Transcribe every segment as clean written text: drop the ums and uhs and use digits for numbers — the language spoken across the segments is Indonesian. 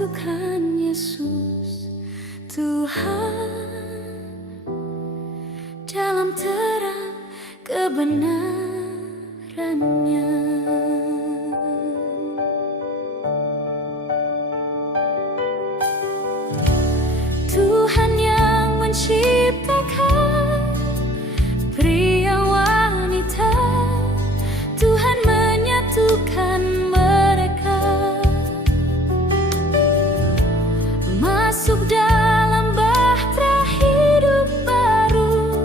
disatukan Yesus Tuhan dalam terang kebenarannya. Tuhan yang menciptakan pria wanita, Tuhan menyatukan mereka masuk dalam bahtera hidup baru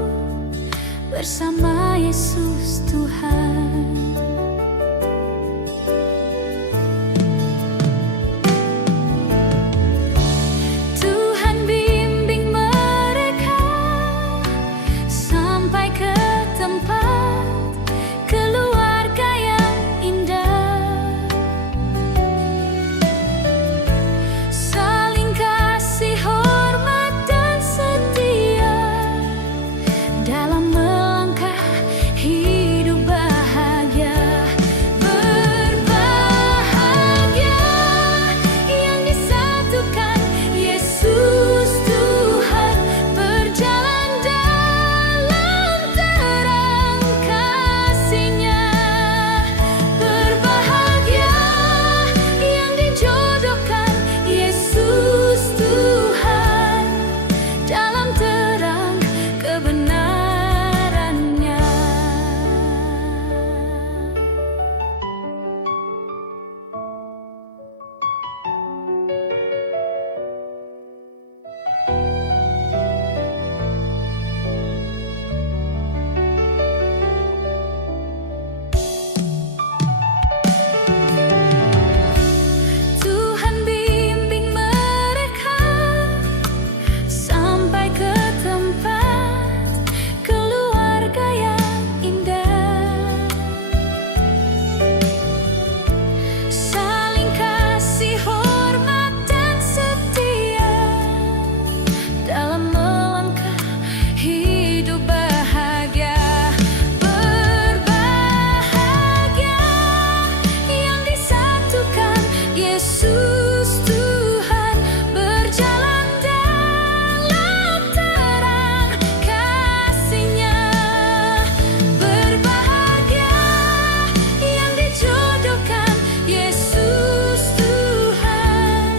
bersama Yesus Tuhan. Tuhan bimbing mereka sampai ke tempat keluarga yang indah, saling kasih hormat dan setia dalam melangkah hidup bahagia. Berbahagia yang disatukan Yesus Tuhan, berjalan dalam terang kasih-Nya. Berbahagia yang dijodohkan Yesus Tuhan dalam terang kebenarannya. Tuhan bimbing mereka sampai ke tempat keluarga yang indah, saling kasih hormat dan setia dalam melangkah hidup bahagia. Berbahagia yang disatukan Yesus Tuhan, berjalan dalam terang kasih-Nya. Berbahagia yang dijodohkan Yesus Tuhan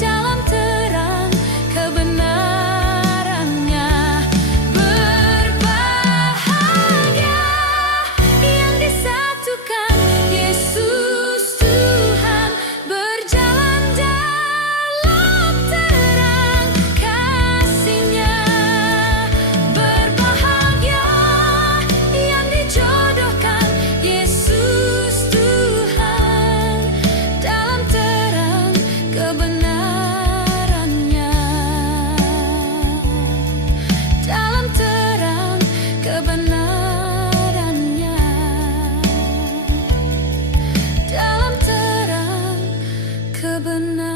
dalam terang kebenarannya. Berbahagia yang disatukan Yesus Tuhan, berjalan dalam terang kasih-Nya. Berbahagia yang dijodohkan Yesus Tuhan dalam terang kebenarannya. Dalam terang kebenarannya. Dalam terang kebenarannya.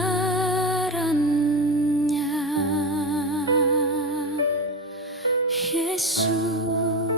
Yesus.